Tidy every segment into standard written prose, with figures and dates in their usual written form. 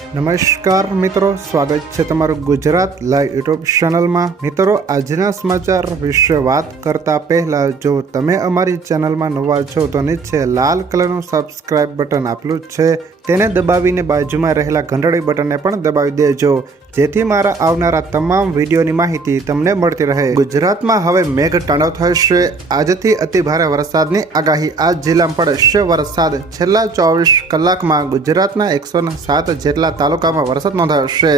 નમસ્કાર મિત્રો, સ્વાગત છે તમારું ગુજરાત લાઈવ યુટ્યુબ ચેનલમાં। મિત્રો, આજના સમાચાર વિશે વાત કરતા પહેલા જો તમે અમારી ચેનલમાં નવા છો તો નીચે લાલ કલરનું સબસ્ક્રાઇબ બટન આપેલું છે તેને દબાવીને બાજુમાં રહેલા ઘંટડી બટનને પણ દબાવી દેજો, જેથી મારા આવનારા તમામ વિડીયોની માહિતી તમને મળતી રહે। ગુજરાતમાં હવે મેઘ તાંડવ થશે। આજથી અતિ ભારે વરસાદની આગાહી। આ જિલ્લામાં પડશે વરસાદ। છેલ્લા 24 કલાકમાં ગુજરાતના 107 જેટલા તાલુકામાં વરસાદ નોંધાયો છે,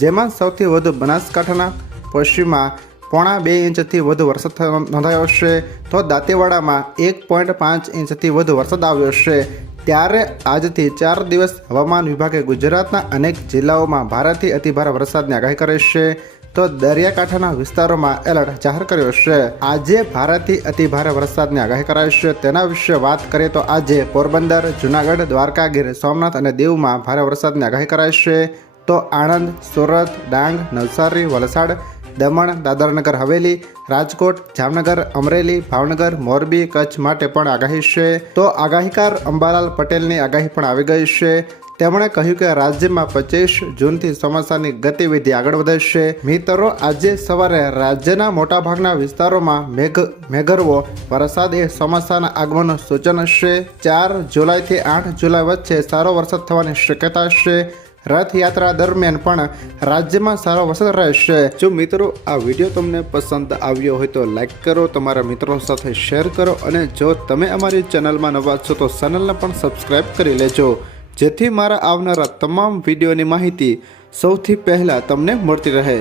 જેમાં સૌથી વધુ બનાસકાંઠાના પશ્ચિમમાં 2.5 ઇંચથી વધુ વરસાદ નોંધાયો છે, તો દાંતીવાડામાં 1.5 ઇંચથી વધુ વરસાદ આવ્યો છે। ત્યારે આજથી 4 દિવસ હવામાન વિભાગે ગુજરાતના અનેક જિલ્લાઓમાં ભારેથી અતિભારે વરસાદની આગાહી કરી છે, તો દરિયાકાંઠાના વિસ્તારોમાં એલર્ટ જાહેર કર્યો છે। આજે ભારેથી અતિભારે વરસાદની આગાહી કરાઈ છે। તેના વિશે વાત કરીએ તો આજે પોરબંદર, જૂનાગઢ, દ્વારકા, ગીર સોમનાથ અને દીવમાં ભારે વરસાદની આગાહી કરાઈ છે, તો આણંદ, સુરત, ડાંગ, નવસારી, વલસાડ, દમણ, દાદરાનગર હવેલી, રાજકોટ, જામનગર, અમરેલી, ભાવનગર, મોરબી, કચ્છ માટે પણ આગાહી છે। તો આગાહીકાર અંબાલાલ પટેલની આગાહી પણ આવી ગઈ છે। તેમણે કહ્યું કે રાજ્યમાં 25 જૂનથી ચોમાસાની ગતિવિધિ આગળ વધશે। મિત્રો, આજે સવારે રાજ્યના મોટાભાગના વિસ્તારોમાં મેઘરવો વરસાદ એ ચોમાસાના આગમનનું સૂચન છે। 4 જુલાઈથી 8 જુલાઈ વચ્ચે સારો વરસાદ થવાની શક્યતા છે। રથયાત્રા દરમિયાન પણ રાજ્યમાં સારો વરસાદ રહેશે। જો મિત્રો આ વિડીયો તમને પસંદ આવ્યો હોય તો લાઈક કરો, તમારા મિત્રો સાથે શેર કરો, અને જો તમે અમારી ચેનલમાં નવા છો તો ચેનલને પણ સબસ્ક્રાઈબ કરી લેજો, જેથી મારા આવનારા તમામ વિડીયોની માહિતી સૌથી પહેલાં તમને મળતી રહે।